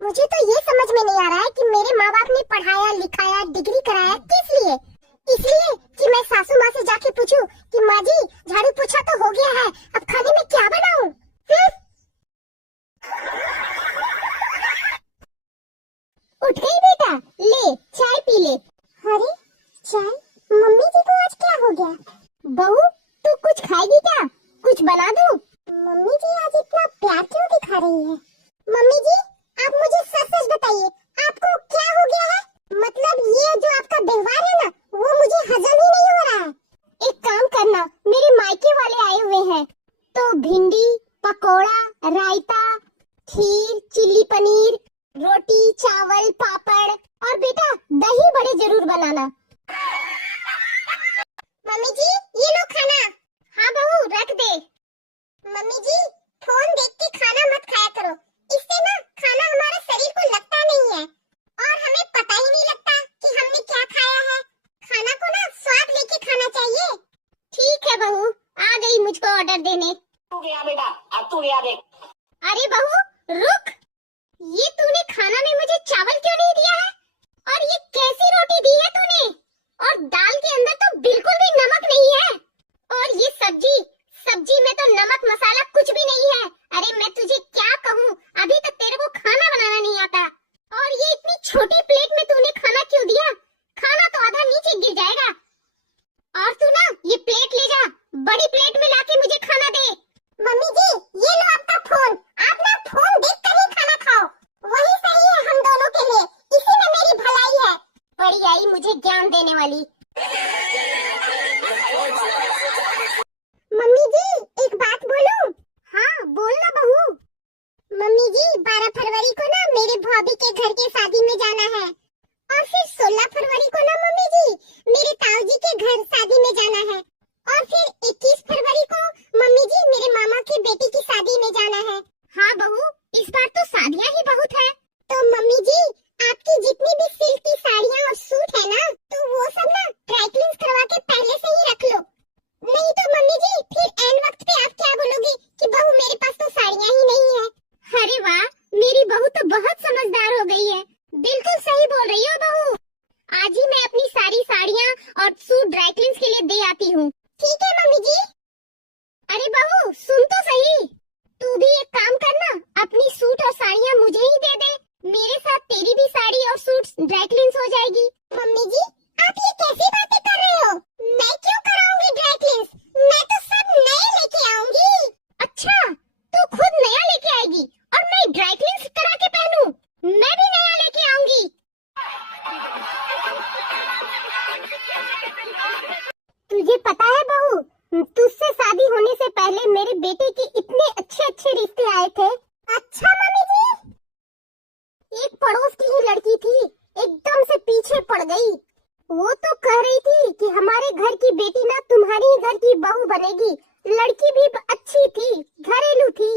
मुझे तो ये समझ में नहीं आ रहा है कि मेरे माँ बाप ने पढ़ाया लिखाया डिग्री कराया किस लिए। इसलिए कि मैं सासू माँ से जाके पूछूं कि माँ जी झाड़ू पोछा तो हो गया है, अब खाने में क्या बनाऊं? उठ गई बेटा, ले चाय पी ले। अरे चाय? मम्मी जी को आज क्या हो गया? बहू तू कुछ खाएगी क्या? कुछ बना दूं? मम्मी जी आज इतना प्यार क्यों दिखा रही है? मम्मी जी आप मुझे सच सच बताइए, आपको क्या हो गया है? मतलब ये जो आपका व्यवहार है ना, वो मुझे हजम ही नहीं हो रहा है। एक काम करना, मेरे मायके वाले आए हुए हैं तो भिंडी, पकोड़ा, रायता, खीर, चिल्ली पनीर, रोटी, चावल, पापड़ और बेटा दही बड़े जरूर बनाना। मम्मी जी ये लो खाना। हाँ बहू रख दे। मम्मी जी फोन देख के खाना मत खाया करो, इससे ना खाना हमारे शरीर को लगता नहीं है और हमें पता ही नहीं लगता कि हमने क्या खाया है। खाना को ना स्वाद लेके खाना चाहिए। ठीक है बहू, आ गई मुझको ऑर्डर देने। तू गया बेटा, अब तू गया देख। अरे बहू रुक, ये तूने खाना में मुझे चावल क्यों नहीं दिया है? और ये कैसी रोटी दी है तूने? और दाल के अंदर तो बिल्कुल भी नमक नहीं है। और ये सब्जी में तो नमक मसाला कुछ भी नहीं है। अरे मैं तुझे क्या कहूँ, अभी तक तेरे को खाना बनाना नहीं आता। और ये इतनी छोटी प्लेट में तूने खाना क्यों दिया? खाना तो आधा नीचे गिर जाएगा। और तू ना ये प्लेट ले जा, बड़ी प्लेट में लाके मुझे खाना दे। मम्मी जी ये लो आपका फोन, आप ना फोन देख कर ही खाना खाओ, वही सही है हम दोनों के लिए, इसी में मेरी भलाई है। बड़ी आई मुझे ज्ञान देने वाली। मम्मी जी एक बात बोलूं? हाँ बोलना बहू। मम्मी जी 12 फरवरी को ना मेरे भाभी के घर के शादी में जाना है और फिर 16 फरवरी को ना मम्मी जी मेरे ताऊ जी के घर शादी में जाना है और फिर 21 फरवरी को मम्मी जी मेरे मामा के बेटी की शादी में जाना है। हाँ बहू इस बार तो शादियाँ ही बहुत है। तो मम्मी जी आपकी जितनी भी सिल्क की साड़ियाँ और सूट है ना, तो वो सब ना ड्राई क्लीन्स करवा के पहले से ही रख लो। नहीं तो मम्मी जी फिर एन वक्त पे आप क्या बोलोगे कि बहू मेरे पास तो साड़ियाँ ही नहीं है। अरे वाह, मेरी बहू तो बहुत समझदार हो गई है। बिल्कुल सही बोल रही हो बहू। आज ही मैं अपनी सारी साड़ियाँ और सूट ड्राई क्लीन्स के लिए दे आती हूँ। ठीक है मम्मी जी। अरे बहू सुन तो सही, तू भी एक काम करना, अपनी सूट और साड़ियाँ मुझे ही दे दे, मेरे साथ तेरी भी साड़ी और सूट ड्राई क्लीन्स हो जाएगी। मम्मी जी आप ये कैसी बातें कर रहे हो? मैं क्यों कराऊंगी ड्राई क्लीन्स? मैं तो सब नए लेके आऊंगी। अच्छा तू खुद नया लेके आएगी और मैं ड्राई क्लीन्स करा के पहनूं? मैं भी नया लेके आऊंगी। तुझे पता है बहू, तुझसे शादी होने से पहले मेरे बेटे के इतने अच्छे अच्छे रिश्ते आए थे। अच्छा मम्मी जी? एक पड़ोस की ही लड़की थी, एकदम से पीछे पड़ गई। वो तो कह रही थी कि हमारे घर की बेटी ना तुम्हारी घर की बहू बनेगी। लड़की भी अच्छी थी, घरेलू थी,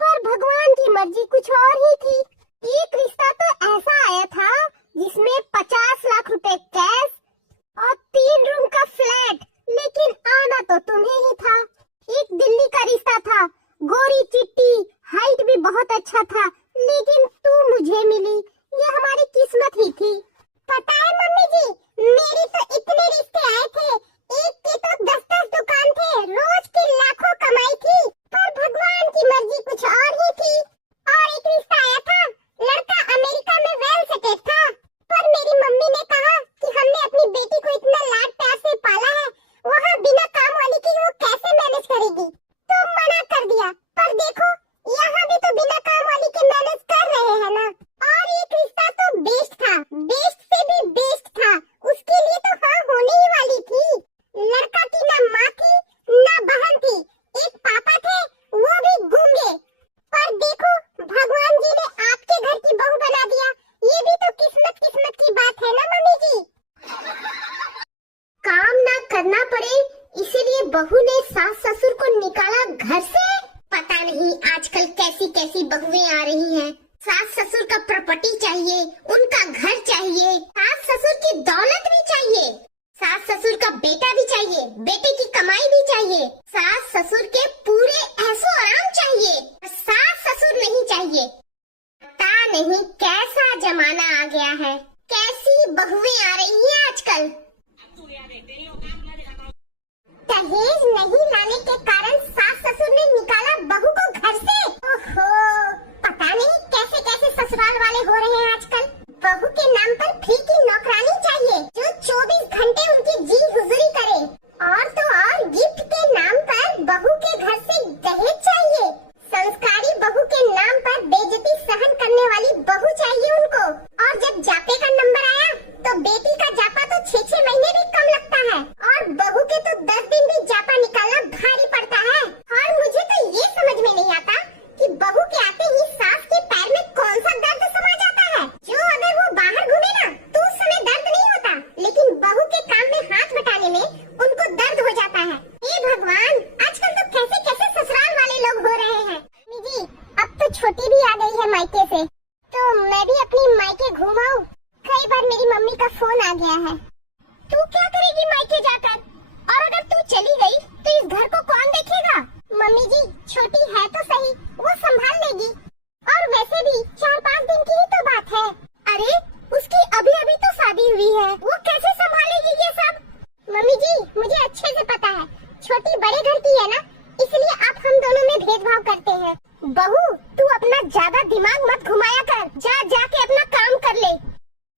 पर भगवान की मर्जी कुछ और ही थी। एक रिश्ता तो ऐसा आया था जिसमें 50 लाख रुपए कैश और 3 रूम का फ्लैट, लेकिन आना तो तुम्हें ही था। एक दिल्ली का रिश्ता था, गोरी चिट्टी, हाइट भी बहुत अच्छा था, लेकिन तू मुझे मिली, ये हमारी किस्मत ही थी। पता है मम्मी जी मेरी तो इतने रिश्ते आए थे, एक के तो 10-10 दुकान थे, रोज की लाखों कमाई थी, पर भगवान की मर्जी कुछ और ही थी। और एक रिश्ता आया था, लड़का अमेरिका में वेल सेटल्ड था, पर मेरी मम्मी ने कहा कि हमने अपनी बेटी को इतना लाड प्यार से पाला है, वहाँ बिना काम वाली की वो कैसे मैनेज करेगी, तो मना कर दिया। पर देखो यहाँ भी तो बिना काम वाली के मैनेज कर रहे हैं ना। और एक रिश्ता तो बेस्ट था, बेस्ट से भी बेस्ट था, उसके लिए तो हाँ होने ही वाली थी। लड़का की ना माँ थी ना बहन थी, एक पापा थे वो भी गूंगे, पर देखो भगवान जी ने आपके घर की बहू बना दिया। ये भी तो किस्मत किस्मत की बात है ना मम्मी जी। काम ना करना पड़े इसीलिए बहू ने सास ससुर को निकाला घर से। पता नहीं आजकल कैसी कैसी बहुएं आ रही हैं। सास ससुर का प्रॉपर्टी चाहिए, उनका घर चाहिए, सास ससुर की दौलत भी चाहिए, सास ससुर का बेटा भी चाहिए, बेटे की कमाई भी चाहिए, सास ससुर के पूरे ऐशो आराम चाहिए, सास ससुर नहीं चाहिए। पता नहीं कैसा जमाना आ गया है, कैसी बहुएं आ रही हैं आजकल। दहेज नहीं लाने के कारण सास ससुर ने निकाला बहू को घर से। ओहो, पता नहीं कैसे कैसे ससुराल वाले हो रहे हैं आजकल। बहू के नाम पर फ्री की नौकरानी चाहिए जो 24 घंटे उनकी जी हुजूरी करे, और तो और गिफ्ट के नाम पर बहू के घर से दहेज चाहिए। संस्कारी बहू के नाम पर बेइज्जती सहन करने वाली बहू चाहिए उनको। और जब जापे का नंबर आया तो बेटी का जापा तो 6-6 महीने भी कम लगता है, और बहू के तो 10 दिन भी जापा निकालना भारी पड़ता है। और मुझे तो ये समझ में नहीं आता कि बहू के आते ही सास के पैर में कौन सा दर्द समा जाता है, जो अगर वो बाहर घूमे ना तो उस समय दर्द नहीं होता, लेकिन बहू के काम में हाथ बटाने में उनको दर्द हो जाता है। हे भगवान, आजकल तो कैसे कैसे ससुराल वाले लोग हो रहे हैं। जी, अब तो छोटी भी आ गई है मायके से, तो मैं भी अपनी मायके घूमाऊं। कई बार मेरी मम्मी का फोन आ गया है। तू क्या करेगी मायके जाकर, और अगर तू चली गई तो इस घर को कौन देखेगा। मम्मी जी, छोटी है तो सही, वो संभाल लेगी, और वैसे भी 4-5 दिन की ही तो बात है। अरे उसकी अभी अभी तो शादी हुई है, वो कैसे संभालेगी ये सब। मम्मी जी, मुझे अच्छे से पता है छोटी बड़े घर की है ना, इसलिए आप हम दोनों में भेदभाव करते हैं। बहू, तू अपना ज्यादा दिमाग मत घुमाया कर, जाके अपना काम कर ले,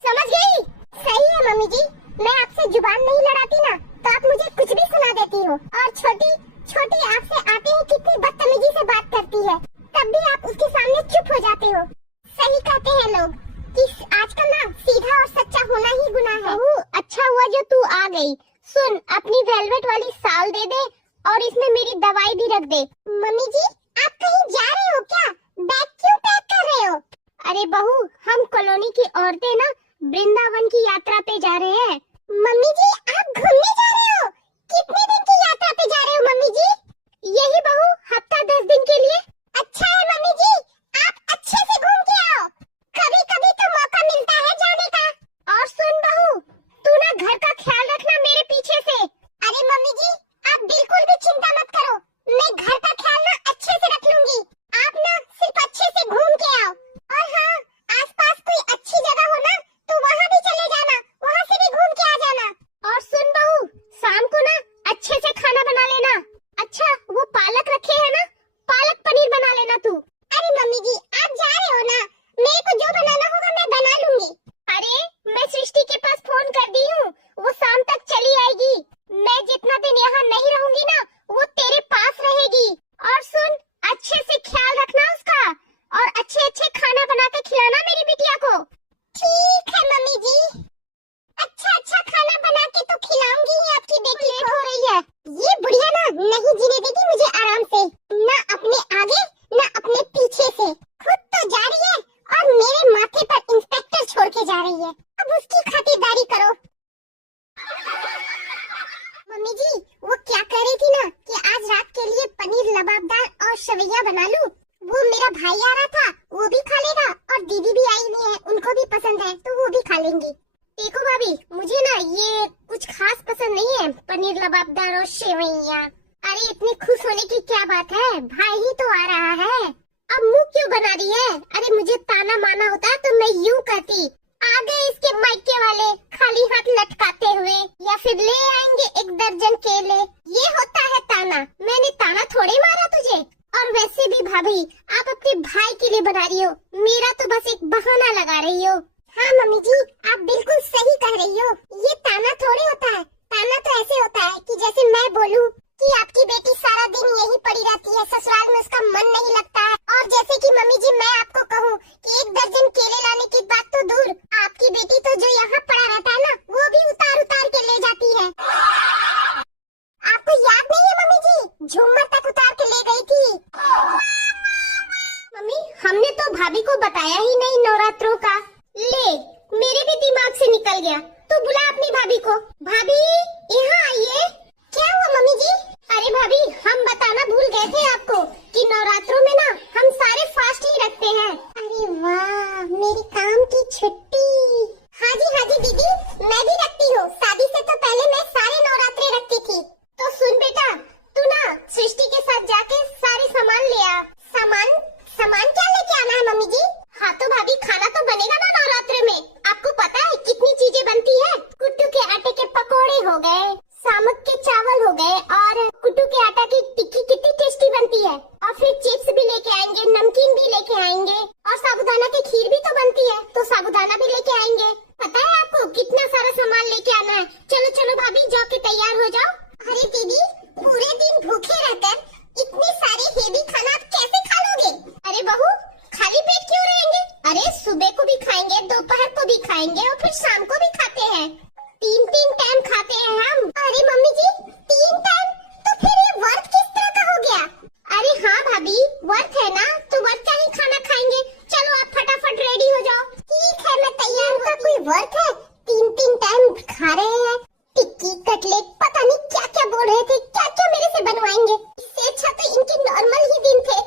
समझ गई। सही है मम्मी जी, मैं आपसे जुबान नहीं लड़ाती ना तो आप मुझे कुछ भी सुना देती हो। और छोटी आपसे आते ही कितनी बदतमीजी से बात करती है, तब भी आप उसके सामने चुप हो जाते हो। सही कहते हैं लोग कि आजकल ना सीधा और सच्चा होना ही गुनाह है। बहू, अच्छा हुआ जो तू आ गई। सुन, अपनी वेलवेट वाली साल दे दे और इसमें मेरी दवाई भी रख दे। मम्मी जी, आप कहीं जा रहे हो क्या? बैग क्यों पैक कर रहे हो? अरे बहू, हम कॉलोनी की औरतें ना वृंदावन की यात्रा पे जा रहे हैं। मम्मी जी, आप घूमने जा रहे हो? कितने दिन की यात्रा पे जा रहे हो मम्मी जी? यही बहू, हफ्ता 10 दिन के लिए। अच्छा है मम्मी जी, आप अच्छे से घूम के आओ, कभी कभी तो मौका मिलता है जाने का। और सुन बहू, तू ना घर का ख्याल रखना मेरे पीछे से। अरे मम्मी जी, आप बिल्कुल भी चिंता मत करो, मैं घर का ख्याल ना अच्छे से रख लूंगी। आप ना सिर्फ अच्छे से घूम के आओ। और हाँ, आसपास कोई अच्छी जगह हो ना तो वहाँ भी चले जाना, वहाँ से भी घूम के आ जाना। और सुन बहू, शाम को ना अच्छे से खाना बना लेना। अच्छा, वो पालक रखे है ना, पालक पनीर बना लेना तू। अरे मम्मी जी, आप जा रहे हो ना, मेरे को जो बनाना होगा मैं बना लूंगी। अरे मैं सृष्टि के पास फोन कर दी हूँ, वो शाम तक चली आएगी। मैं जितना दिन यहाँ नहीं रहूंगी ना, वो तेरे पास रहेगी। और सुन, अच्छे से ख्याल रखना उसका, और अच्छे खाना बना के खिलाना मेरी बिटिया को। ठीक है मम्मी जी, अच्छा खाना बना के तो खिलाऊंगी ही आपकी बेटी। लेट हो रही है, ये बुढ़िया ना नहीं जीने देगी मुझे आराम से, ना अपने आगे ना अपने पीछे से। खुद तो जा रही है और मेरे माथे पर इंस्पेक्टर छोड़ के जा रही है। अब उसकी खातिरदारी करो। मम्मी जी, वो क्या कह रही थी ना कि आज रात के लिए पनीर लबाबदार और शवैया बना लूं। वो मेरा भाई आ रहा था, वो भी खा लेगा, और दीदी भी आई हुई है, उनको भी पसंद है तो वो भी खा लेंगी। देखो भाभी, मुझे ना ये कुछ खास पसंद नहीं है, पनीर लबाबदार और सेवैया। अरे इतनी खुश होने की क्या बात है, भाई ही तो आ रहा है, अब मुंह क्यों बना रही है। अरे मुझे ताना माना होता तो मैं यूं करती, आ गए इसके मायके वाले खाली हाथ लटकाते हुए, या फिर ले आएंगे 1 दर्जन केले। ये होता है ताना, मैंने ताना थोड़े मारा तुझे। और वैसे भी भाभी, आप अपने भाई के लिए बना रही हो, मेरा तो बस एक बहाना लगा रही हो। हाँ मम्मी जी, आप बिल्कुल सही कह रही हो, ये ताना थोड़ी होता है। ताना तो ऐसे होता है कि जैसे मैं बोलूं कि आपकी बेटी सारा दिन यही पड़ी रहती है, ससुराल में उसका मन नहीं लगता है, और जैसे कि मम्मी जी मैं आपको कहूँ कि 1 दर्जन केले लाने की बात तो दूर, आपकी बेटी तो जो यहाँ पड़ा रहता है ना, वो भी उतार के ले जाती है। आपको याद नहीं है मम्मी जी, झूमर तक उतार के ले गई थी। मम्मी, हमने तो भाभी को बताया ही नहीं नवरात्रों का। ले, मेरे भी दिमाग से निकल गया, तो बुला अपनी भाभी को। भाभी, यहाँ आइए। क्या हुआ मम्मी जी? अरे भाभी, हम बताना भूल गए थे आपको कि नवरात्रों में ना हम सारे फास्ट ही रखते हैं। अरे वाह, मेरी काम की छुट्टी। हाँ जी दीदी, मैं भी रखती हूँ, शादी से तो पहले मैं सारे नवरात्रे रखती थी। तो सुन बेटा, तू ना सृष्टि के साथ जाके सारे सामान ले आ। सामान क्या लेके आना है मम्मी जी? हाँ तो भाभी, खाना सुबह को भी खाएंगे, दोपहर को भी खाएंगे और फिर शाम को भी खाते हैं। 3 टाइम खाते हैं हम। अरे मम्मी जी 3 टाइम, तो फिर ये वर्थ किस तरह का हो गया? अरे हाँ भाभी, वर्थ है ना, तो वर्थ का ही खाना खाएंगे। चलो आप फटाफट रेडी हो जाओ। ठीक है मैं तैयार हूँ। का कोई वर्थ है? 3 टाइम खा रहे हैं। टिक्की, कटलेट, पता नहीं क्या क्या बोल रहे थे, क्या क्या मेरे से बनवाएंगे। इससे अच्छा तो इनके नॉर्मल ही दिन थे।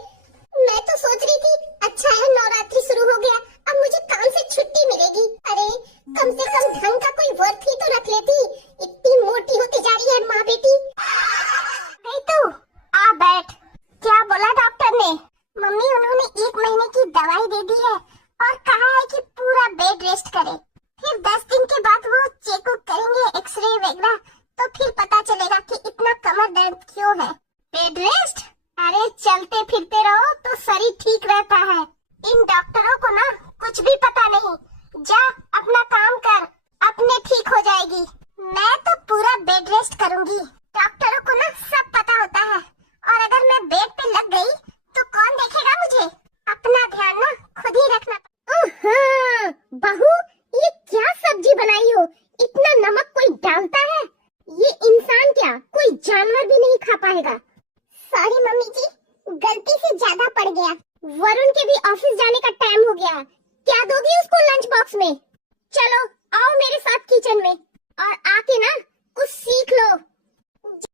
मैं तो सोच रही थी अच्छा है नवरात्रि शुरू हो गया, अब मुझे काम से छुट्टी मिलेगी। अरे कम से कम ढंग का कोई वर्थ ही तो रख लेती। इतनी मोटी होती जा रही है माँ बेटी। गई तू, आ बैठ। क्या बोला डॉक्टर ने? मम्मी उन्होंने 1 महीने की दवाई दे दी है और कहा है कि पूरा बेड रेस्ट करे। फिर 10 दिन के बाद वो चेकअप करेंगे, एक्सरे वगैरह, तो फिर पता चलेगा कि इतना कमर दर्द क्यों है। Bed rest? अरे चलते फिरते रहो तो शरीर ठीक रहता है। इन डॉक्टरों को ना कुछ भी पता नहीं। जा अपना काम कर, अपने ठीक हो जाएगी। मैं तो पूरा बेड रेस्ट करूंगी। डॉक्टरों को ना सब पता होता है, और अगर मैं बेड पे लग गई तो कौन देखेगा मुझे? अपना ध्यान ना खुद ही रखना। बहू ये क्या सब्जी बनाई हो? इतना नमक कोई डालता है? ये इंसान क्या कोई जानवर भी नहीं खा पाएगा। सॉरी मम्मी जी, गलती से ज्यादा पड़ गया। वरुण के भी ऑफिस जाने का टाइम हो गया। क्या दोगी उसको लंच बॉक्स में? चलो आओ मेरे साथ किचन में।